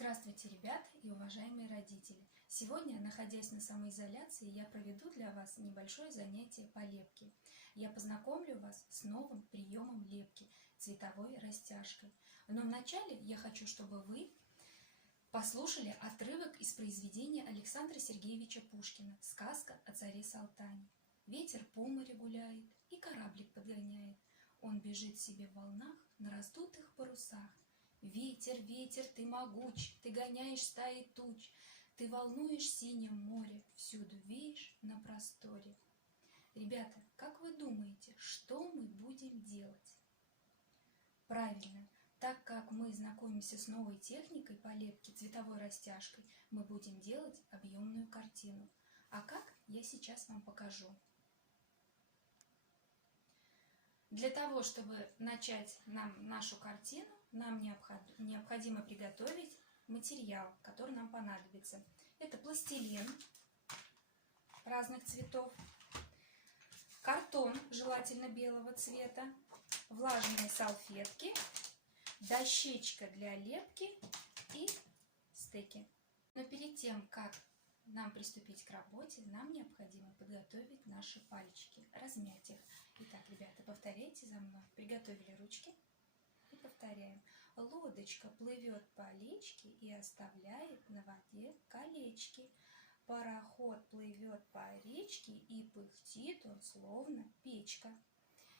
Здравствуйте, ребята и уважаемые родители! Сегодня, находясь на самоизоляции, я проведу для вас небольшое занятие по лепке. Я познакомлю вас с новым приемом лепки – цветовой растяжкой. Но вначале я хочу, чтобы вы послушали отрывок из произведения Александра Сергеевича Пушкина «Сказка о царе Салтане». Ветер по морю гуляет и кораблик подгоняет. Он бежит себе в волнах на раздутых парусах. Ветер, ветер, ты могуч, ты гоняешь стаи туч, ты волнуешь синее море, всюду веешь на просторе. Ребята, как вы думаете, что мы будем делать? Правильно, так как мы знакомимся с новой техникой по лепке цветовой растяжкой, мы будем делать объемную картину. А как, я сейчас вам покажу. Для того, чтобы начать нашу картину, нам необходимо приготовить материал, который нам понадобится. Это пластилин разных цветов, картон, желательно белого цвета, влажные салфетки, дощечка для лепки и стеки. Но перед тем, как нам приступить к работе, нам необходимо подготовить наши пальчики, размять их. Итак, ребята, повторяйте за мной. Приготовили ручки и повторяем. Лодочка плывет по речке и оставляет на воде колечки. Пароход плывет по речке и пыхтит он, словно печка.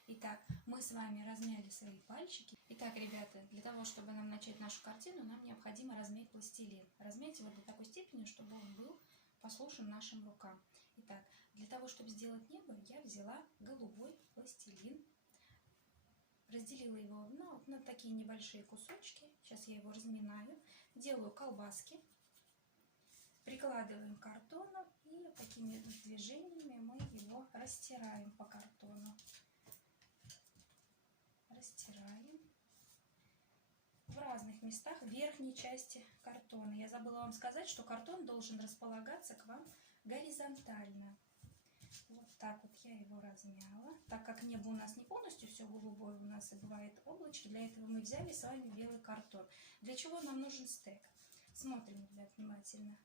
Итак, мы с вами размяли свои пальчики. Итак, ребята, для того, чтобы нам начать нашу картину, нам необходимо размять пластилин. Размять его до такой степени, чтобы он был послушен нашим рукам. Итак, для того, чтобы сделать небо, я взяла голубой пластилин. Разделила его на такие небольшие кусочки. Сейчас я его разминаю. Делаю колбаски. Прикладываем к картону и такими движениями мы его растираем по картону. Растираем в разных местах верхней части картона. Я забыла вам сказать, что картон должен располагаться к вам горизонтально. Вот так вот я его размяла. Так как небо у нас не полностью все голубое, у нас и бывает облачко, для этого мы взяли с вами белый картон. Для чего нам нужен стек? Смотрим, ребят, внимательно.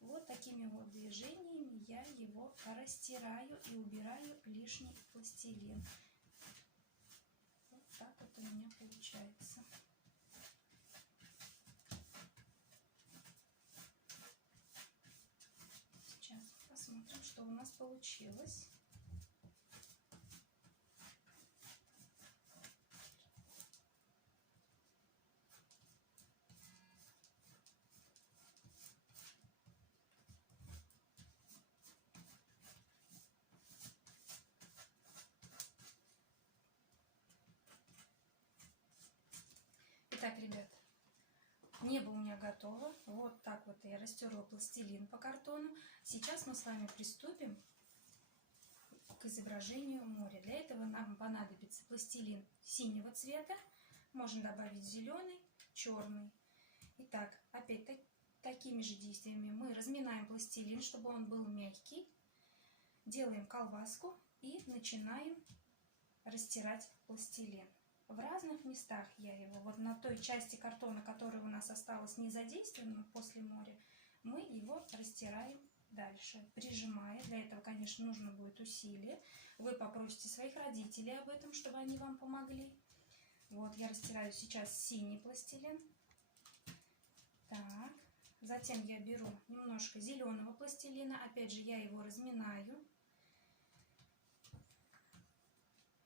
Вот такими вот движениями я его растираю и убираю лишний пластилин. Вот так вот у меня получается. Сейчас посмотрим, что у нас получилось. Итак, ребят, небо у меня готово. Вот так вот я растерла пластилин по картону. Сейчас мы с вами приступим к изображению моря. Для этого нам понадобится пластилин синего цвета. Можно добавить зеленый, черный. Итак, опять такими же действиями мы разминаем пластилин, чтобы он был мягкий. Делаем колбаску и начинаем растирать пластилин. В разных местах я его, вот на той части картона, которая у нас осталась не задействована после моря, мы его растираем дальше, прижимая. Для этого, конечно, нужно будет усилие. Вы попросите своих родителей об этом, чтобы они вам помогли. Вот, я растираю сейчас синий пластилин. Так, затем я беру немножко зеленого пластилина. Опять же, я его разминаю.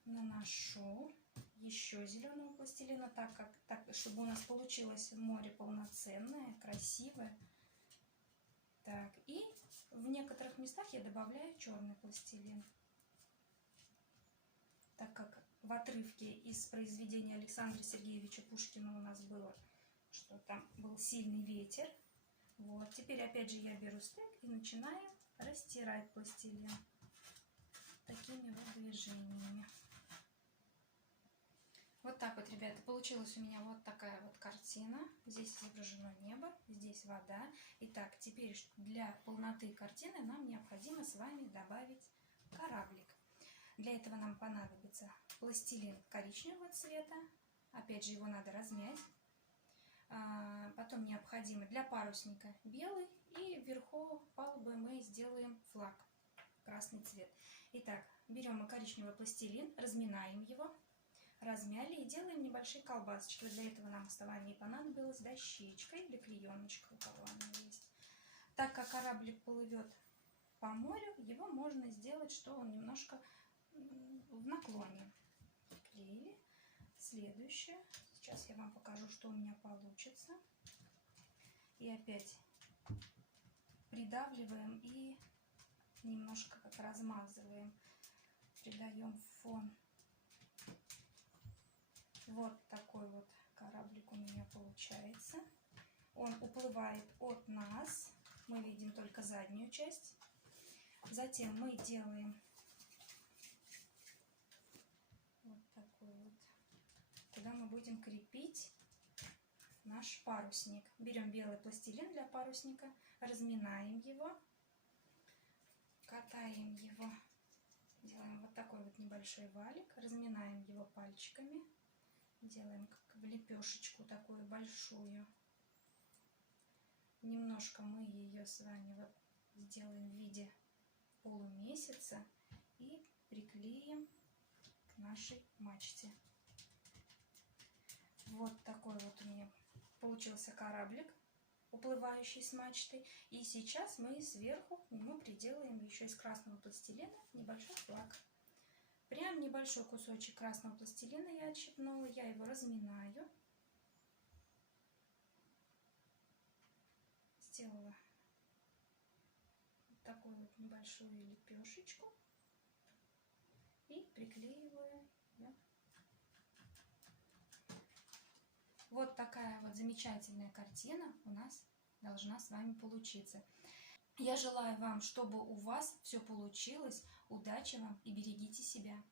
Наношу еще зеленого пластилина, чтобы у нас получилось море полноценное, красивое. Так, и в некоторых местах я добавляю черный пластилин. Так как в отрывке из произведения Александра Сергеевича Пушкина у нас было, что там был сильный ветер. Вот, теперь опять же я беру стек и начинаю растирать пластилин такими вот движениями. Вот так вот, ребята, получилась у меня вот такая вот картина. Здесь изображено небо, здесь вода. Итак, теперь для полноты картины нам необходимо с вами добавить кораблик. Для этого нам понадобится пластилин коричневого цвета. Опять же, его надо размять. Потом необходимо для парусника белый, и вверху палубы мы сделаем флаг, красный цвет. Итак, берем мы коричневый пластилин, разминаем его, размяли и делаем небольшие колбасочки. Для этого нам основание понадобилась дощечка или клееночка, у кого она есть. Так как кораблик плывет по морю, его можно сделать, что он немножко в наклоне. Приклеили. Следующее. Сейчас я вам покажу, что у меня получится. И опять придавливаем и немножко как размазываем. Придаем фон. Вот такой вот кораблик у меня получается. Он уплывает от нас. Мы видим только заднюю часть. Затем мы делаем вот такой вот, куда мы будем крепить наш парусник. Берем белый пластилин для парусника, разминаем его, катаем его, делаем вот такой вот небольшой валик, разминаем его пальчиками, делаем как в лепешечку такую большую. Немножко мы ее с вами вот сделаем в виде полумесяца и приклеим к нашей мачте. Вот такой вот у меня получился кораблик, уплывающий с мачтой. И сейчас мы сверху к нему приделаем еще из красного пластилина небольшой флаг. Прям небольшой кусочек красного пластилина я отщипнула, я его разминаю. Сделала вот такую вот небольшую лепешечку и приклеиваю ее. Вот такая вот замечательная картина у нас должна с вами получиться. Я желаю вам, чтобы у вас все получилось. Удачи вам и берегите себя.